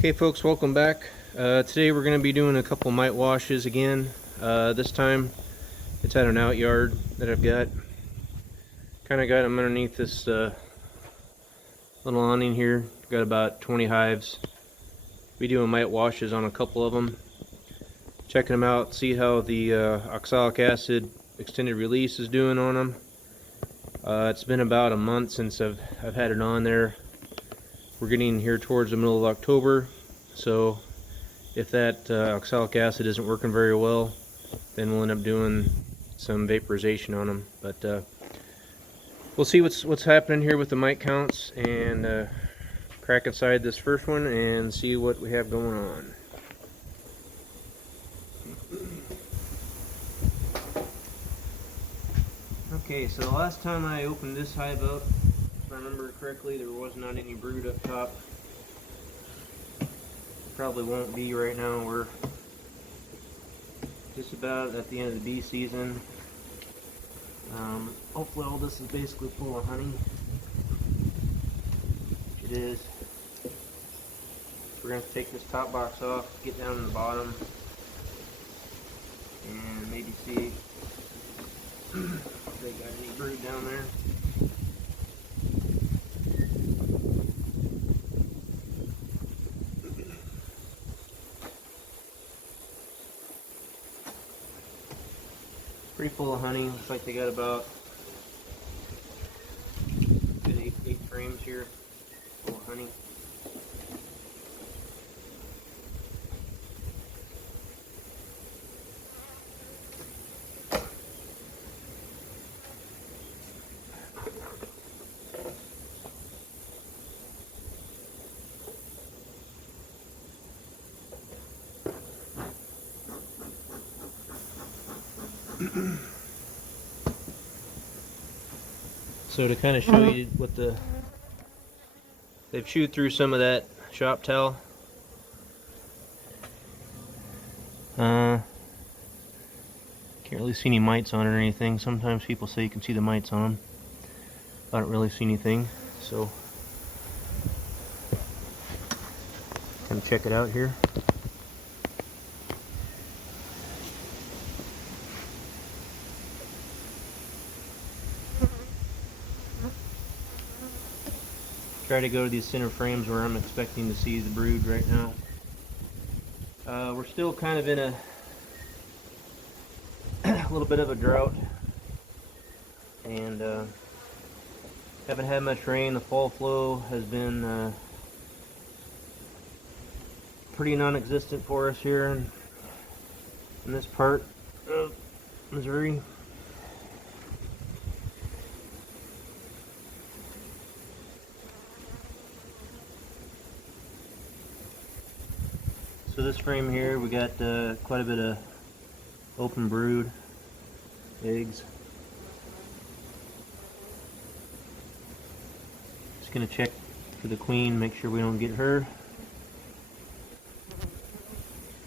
Okay folks, welcome back. Today we're going to be doing a couple mite washes again. This time it's at an out yard that I've got. Kind of got them underneath this little awning here. Got about 20 hives. Be doing mite washes on a couple of them. Checking them out, see how the oxalic acid extended release is doing on them. It's been about a month since I've had it on there. We're getting here towards the middle of October, so if that oxalic acid isn't working very well, then we'll end up doing some vaporization on them. But we'll see what's happening here with the mite counts, and crack inside this first one and see what we have going on. Okay, so the last time I opened this hive up, if I remember correctly, there was not any brood up top. Probably won't be right now. We're just about at the end of the bee season. Hopefully all this is basically full of honey. It is. We're going to take this top box off, get down to the bottom, and maybe see if they got any brood down there. Pretty full of honey. Looks like they got about good eight frames here full of honey. So to kind of show you what they've chewed through some of that shop towel. Can't really see any mites on it or anything. Sometimes people say you can see the mites on them. I don't really see anything, so kind of check it out here. Try to go to these center frames where I'm expecting to see the brood right now. We're still kind of in a little bit of a drought, and haven't had much rain. The fall flow has been pretty non-existent for us here in this part of Missouri. So this frame here, we got quite a bit of open brood eggs. Just gonna check for the queen, make sure we don't get her.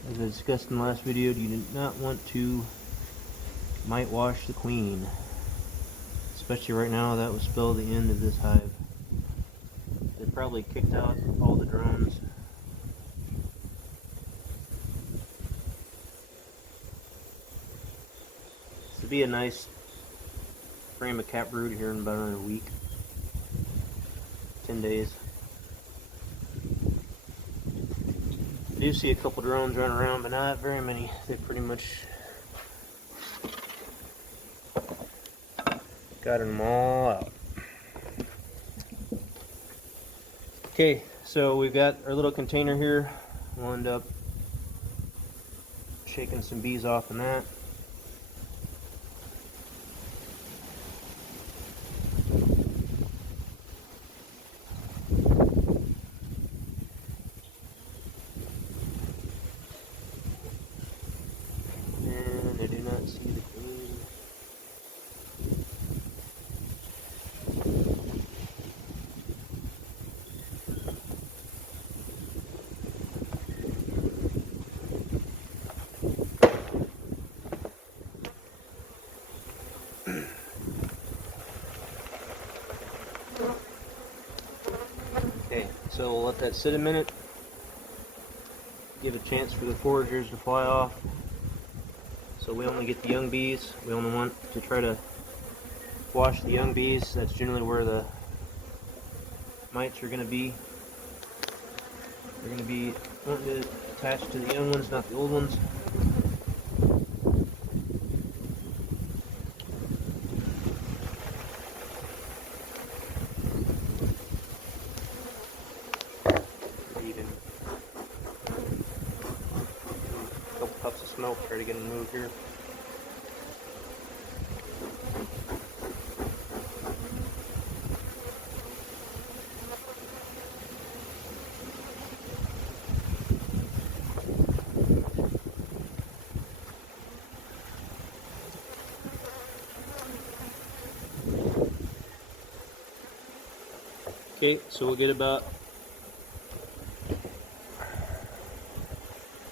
As I discussed in the last video, you do not want to mite wash the queen, especially right now. That would spell the end of this hive. They probably kicked out all the drones. This would be a nice frame of cat brood here in about a week, 10 days. I do see a couple drones running around, but not very many. They pretty much got them all out. Okay, so we've got our little container here. We'll end up shaking some bees off in that. And I do not see the queen. Okay, so we'll let that sit a minute. give a chance for the foragers to fly off. So we only get the young bees. We only want to try to wash the young bees. That's generally where the mites are going to be. They're going to be wanting to attach to the young ones, not the old ones. Even a couple puffs of smoke, try to get them moved here. Okay, so we'll get about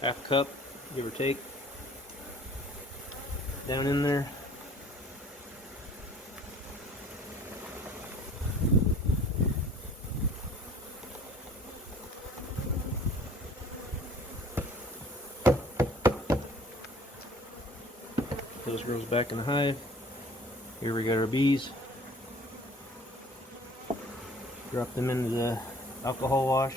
half a cup, give or take, down in there. Those girls back in the hive. Here we got our bees. Drop them into the alcohol wash.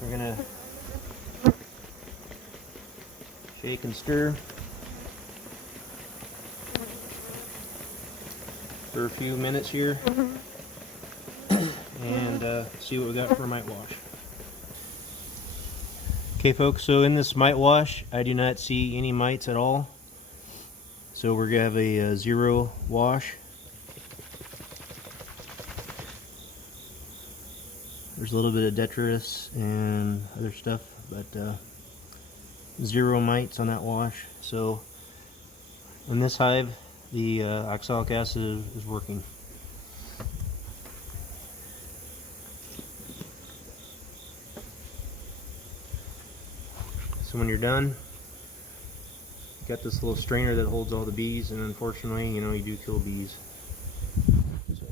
We're gonna shake and stir for a few minutes here and see what we got for a mite wash. Okay folks, so in this mite wash I do not see any mites at all, so we're gonna have a zero wash. There's a little bit of detritus and other stuff, but zero mites on that wash. So in this hive the oxalic acid is working. So when you're done, you got this little strainer that holds all the bees, and unfortunately, you know, you do kill bees. So.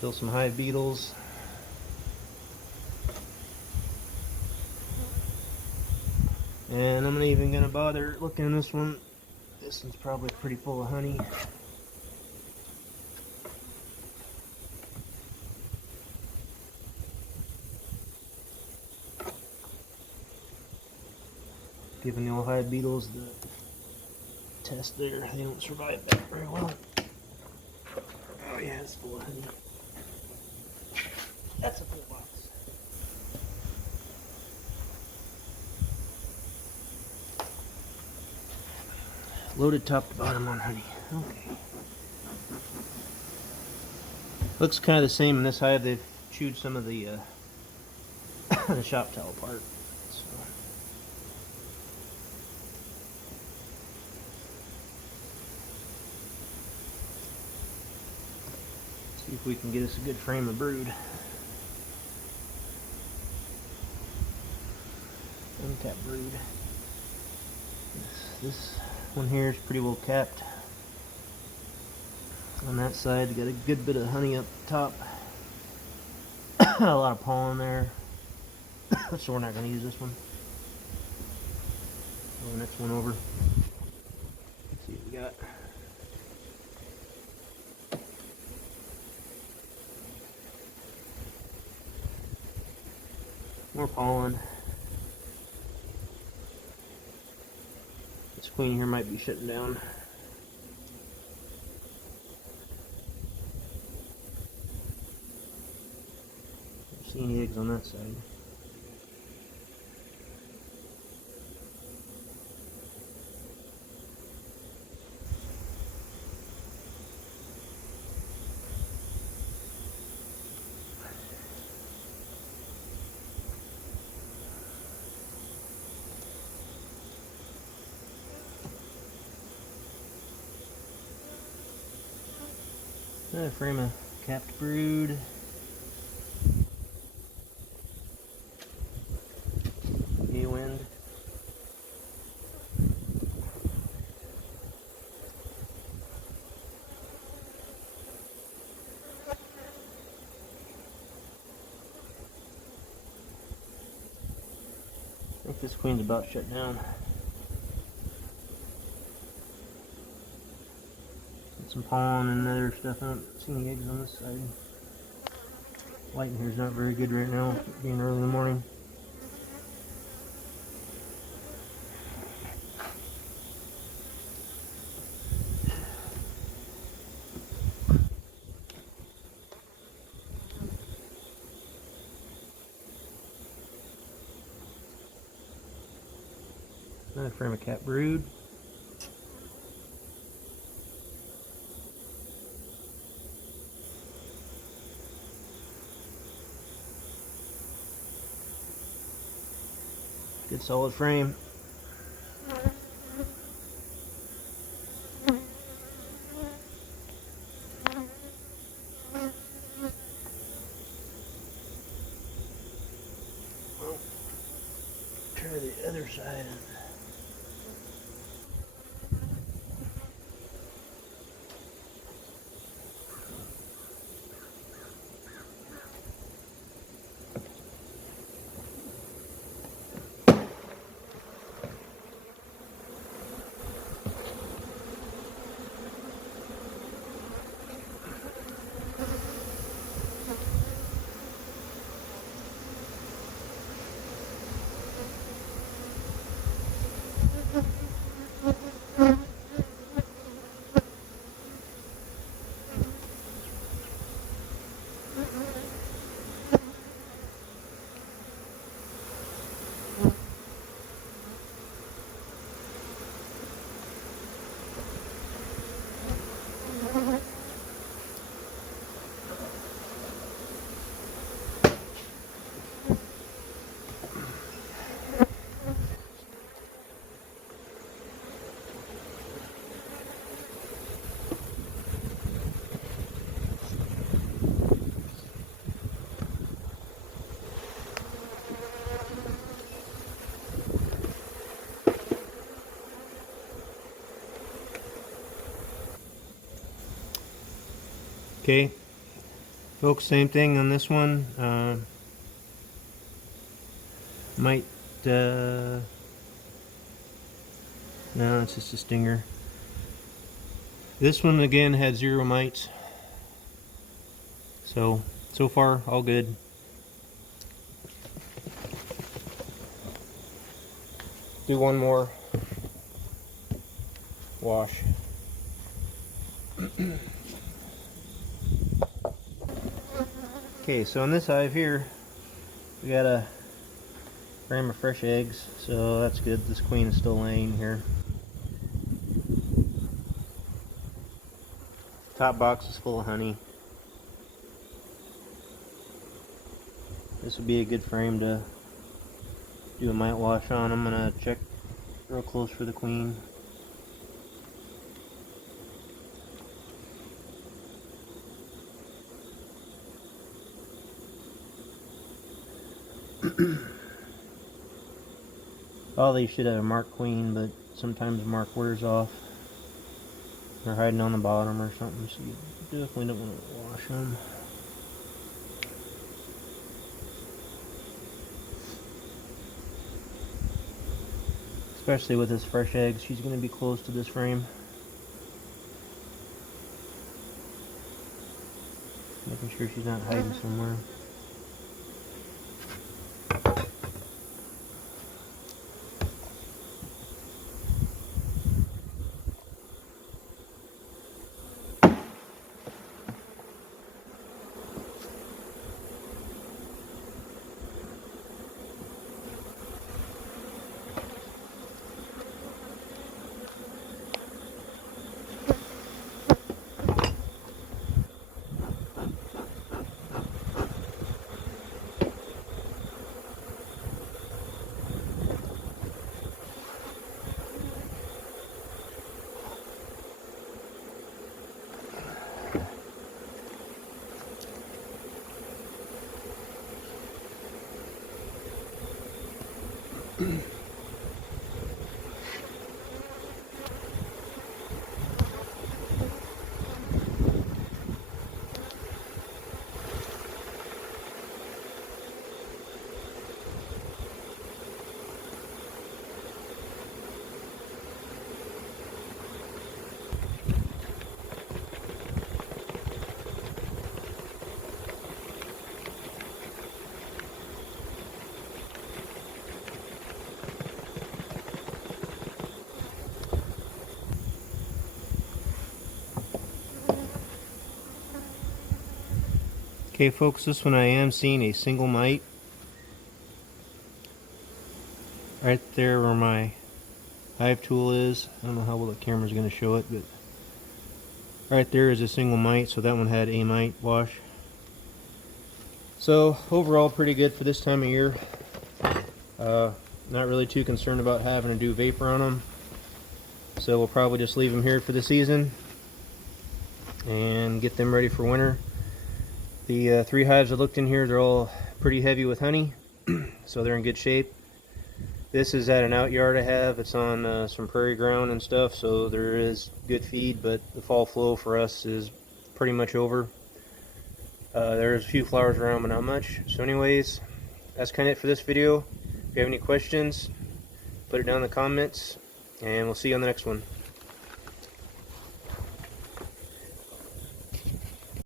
Kill some hive beetles. And I'm not even going to bother looking at this one. This one's probably pretty full of honey. Giving the old hive beetles the test there. They don't survive that very well. Oh yeah, it's full of honey. That's a full box. Loaded top to bottom on honey. Okay. Looks kind of the same in this hive. They've chewed some of the the shop towel part. So. See if we can get us a good frame of brood. Uncapped brood. This one here is pretty well capped. On that side, got a good bit of honey up top. A lot of pollen there. So we're not going to use this one. Go the next one over. Let's see what we got. More pollen. This queen here might be shutting down. Don't see any eggs on that side. Another frame of capped brood. Gay wind. I think this queen's about shut down. Got some pollen and other stuff. I don't see any eggs on this side. Light in here is not very good right now, being early in the morning. Another frame of cat brood. Good solid frame. Well, try the other side. Okay, folks, same thing on this one. Might, no, it's just a stinger. This one again had 0 mites. So far, all good. Do one more wash. Okay, so in this hive here, we got a frame of fresh eggs, so that's good. This queen is still laying here. Top box is full of honey. This would be a good frame to do a mite wash on. I'm gonna check real close for the queen. Oh, they should have a marked queen, but sometimes the mark wears off. They're hiding on the bottom or something, so you definitely don't want to wash them. Especially with this fresh eggs, she's going to be close to this frame. Making sure she's not hiding somewhere. Okay folks, this one I am seeing a single mite. Right there where my hive tool is. I don't know how well the camera's going to show it, but right there is a single mite, so that one had a mite wash. So overall pretty good for this time of year. Not really too concerned about having to do vapor on them. So we'll probably just leave them here for the season and get them ready for winter. The 3 hives I looked in here, they're all pretty heavy with honey, so they're in good shape. This is at an out yard I have. It's on some prairie ground and stuff, so there is good feed, but the fall flow for us is pretty much over. There's a few flowers around, but not much. So anyways, that's kind of it for this video. If you have any questions, put it down in the comments, and we'll see you on the next one.